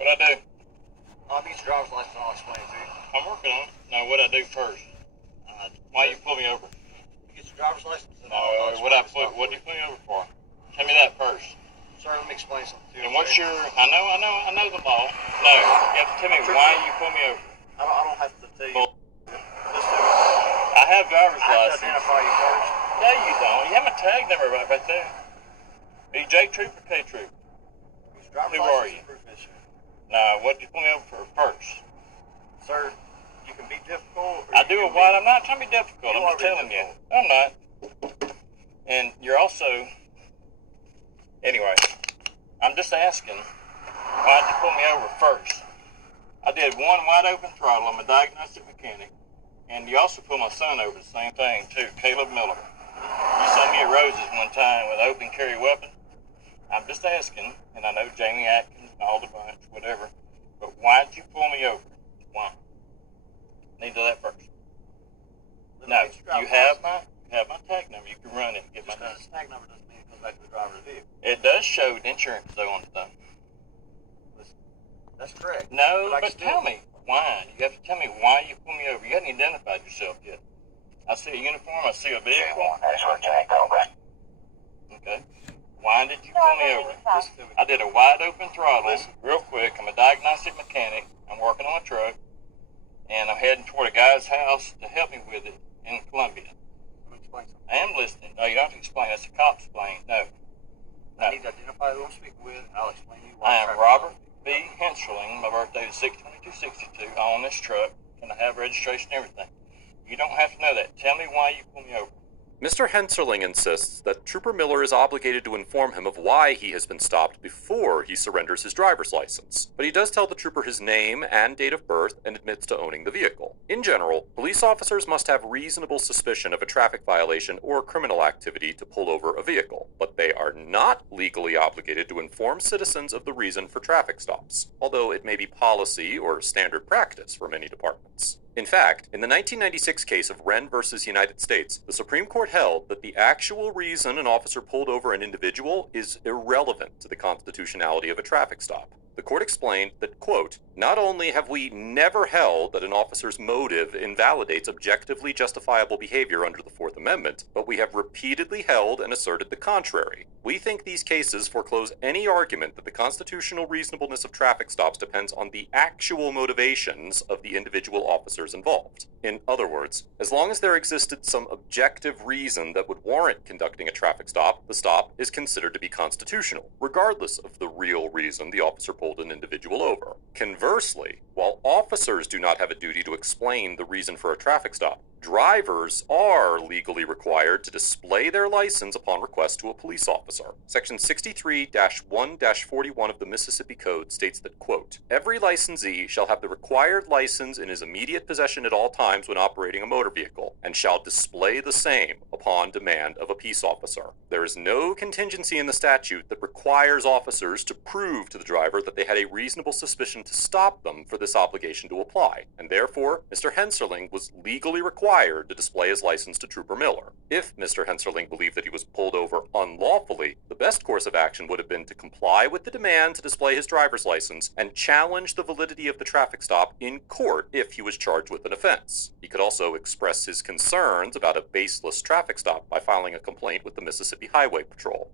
What'd I do? I'll get your driver's license and I'll explain it to you. I'm working on it. Now, what'd I do first? Why you pull me over? You get your driver's license and No, I'll what did you pull me over for? Tell me that first. Sir, let me explain something to you. And what's your, I know the law. No, you have to tell me why you pull me over. I don't have to tell you. I have driver's I have license. to identify you first. No, you don't. You have my tag number right there. Are you J Troop or K Troop? Who are you? Now, what did you pull me over for first? Sir, you can be difficult. I do a what? I'm not trying to be difficult. I'm just telling you. I'm not. And you're also... Anyway, I'm just asking, why'd you pull me over first? I did one wide open throttle. I'm a diagnostic mechanic. And you also pulled my son over the same thing, too, Caleb Miller. You sent me at Roses one time with an open carry weapon. I'm just asking, and I know Jamie Atkins and all the bunch, whatever, but why'd you pull me over? Why? Need to know that first. No, you have my tag number. You can run it and get my name. The tag number doesn't mean it comes back to the driver of the vehicle. It does show the insurance, though, on the thing. That's correct. No, but tell me why. You have to tell me why you pulled me over. You haven't identified yourself yet. I see a uniform. I see a vehicle. Okay. Why did you pull me over? I did a wide open throttle. Real quick. I'm a diagnostic mechanic. I'm working on a truck. And I'm heading toward a guy's house to help me with it in Columbia. Let me explain something. I am listening. No, you don't have to explain. That's a cop's plane. No. I need to identify who I'm speaking with. I'll explain to you I why. am Robert B. Henschling. My birthday is 6/22/62. I own this truck. And I have registration and everything. You don't have to know that. Tell me why you pulled me over. Mr. Henserling insists that Trooper Miller is obligated to inform him of why he has been stopped before he surrenders his driver's license, but he does tell the trooper his name and date of birth and admits to owning the vehicle. In general, police officers must have reasonable suspicion of a traffic violation or criminal activity to pull over a vehicle, but they are not legally obligated to inform citizens of the reason for traffic stops, although it may be policy or standard practice for many departments. In fact, in the 1996 case of Wren versus United States, the Supreme Court held that the actual reason an officer pulled over an individual is irrelevant to the constitutionality of a traffic stop. The court explained that, quote, "Not only have we never held that an officer's motive invalidates objectively justifiable behavior under the Fourth Amendment, but we have repeatedly held and asserted the contrary. We think these cases foreclose any argument that the constitutional reasonableness of traffic stops depends on the actual motivations of the individual officers involved. In other words, as long as there existed some objective reason that would warrant conducting a traffic stop, the stop is considered to be constitutional, regardless of the real reason the officer pulled an individual over. Conversely, while officers do not have a duty to explain the reason for a traffic stop, drivers are legally required to display their license upon request to a police officer. Section 63-1-41 of the Mississippi Code states that, quote, "Every licensee shall have the required license in his immediate possession at all times when operating a motor vehicle, and shall display the same upon demand of a peace officer." There is no contingency in the statute that requires officers to prove to the driver that they had a reasonable suspicion to stop them for this obligation to apply, and therefore Mr. Henserling was legally required to display his license to Trooper Miller. If Mr. Henserling believed that he was pulled over unlawfully, the best course of action would have been to comply with the demand to display his driver's license and challenge the validity of the traffic stop in court if he was charged with an offense. He could also express his concerns about a baseless traffic stop by filing a complaint with the Mississippi Highway Patrol.